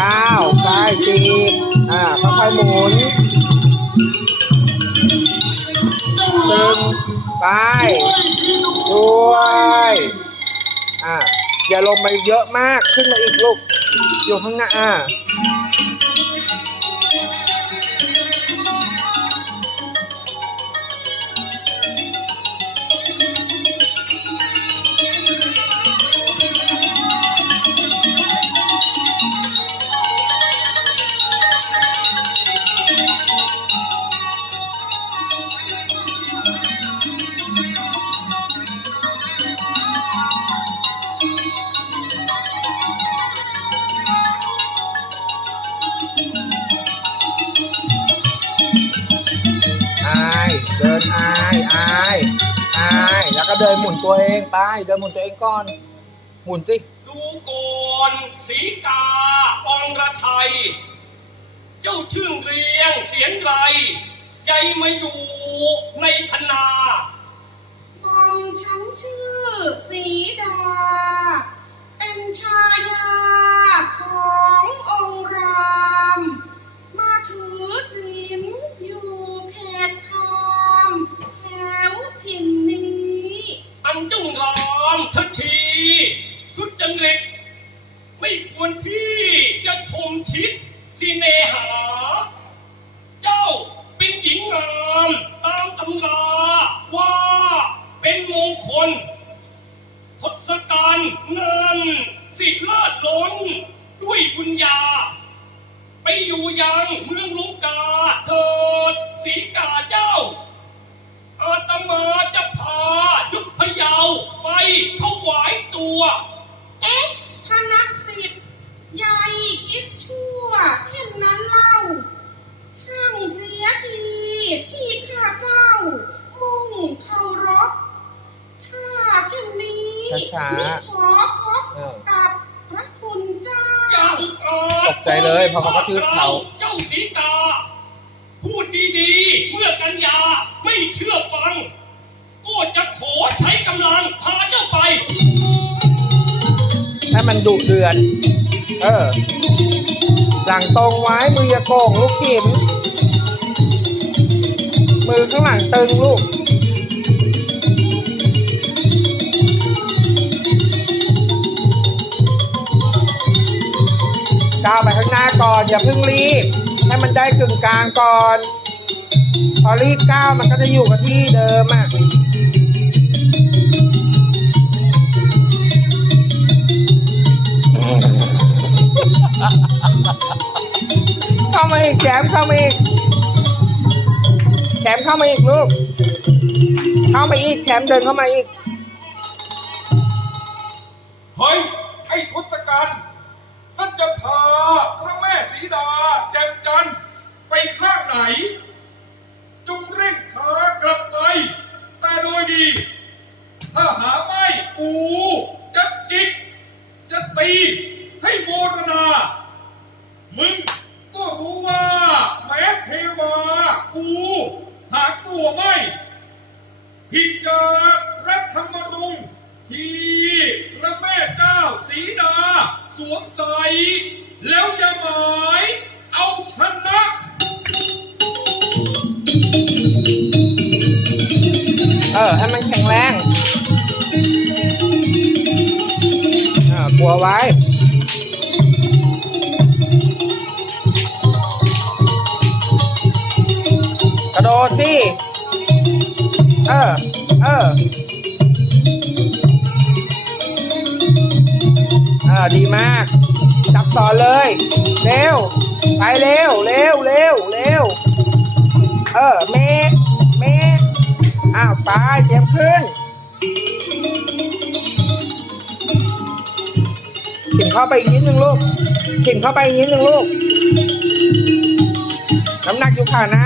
ก้าวไปจีบอ่าค่อยๆหมุนตึงไปด้วยอ่าอย่าลงไปเยอะมากขึ้นมาอีกลูกอยู่ข้างหน้าอ่า เดินหมุนตัวเองไป เดินหมุนตัวเองก่อน หมุนสิดูก่อนสีกาปองระไทยเจ้าชื่อเรียงเสียงไรใหญ่มาอยู่ในพนาหม่อมฉันชื่อสีดา เงินสิเลิศล้นด้วยบุญญา ไปอยู่ยังเมืองลุงกาเถิดสีกาเจ้าอาตมาจะพายุทธพยาวไปถวายตัว เอ๊ะพนักสิทธิ์ใหญ่คิดชั่ว เช่นนั้นเล่า ช่างเสียทีที่ข้าเจ้า มุ่งเคารพถ้าเช่นนี้ช้าๆมิขอพบเออ กับพระคุณเจ้าอย่าอุกอาจตกใจเลยเพราะเขาก็ทืบเขาเจ้าสีกาพูดดีๆ เมื่อกันยาไม่เชื่อฟัง ก็จะขอใช้กำลังพาเจ้าไปให้มันดุเดือดเออ หลังตรงไว้มืออย่าโก่งลูกขิมมือข้างหลังตึงลูกก้ ก่อนอย่าเพิ่งรีบ ให้มันได้กึ่งกลางก่อน พอรีบก้าวมันก็จะอยู่กับที่เดิมอะเข้ามาอีกแชมป์เข้ามาอีกแชมป์เข้ามาอีกลูก เข้ามาอีกแชมป์เดินเข้ามาอีก แหัวไว้กระโดดสิเออ เออเออดีมาก จับสอนเลย เร็ว ไปเร็ว เร็ว เร็ว เร็ว เออ เม เม อ้าว ไป เตรียมขึ้น เข้าไปอีกนิดนึงลูกขิมเข้าไปอีกนิดนึงลูก น้ำหนักอยู่ขาหน้า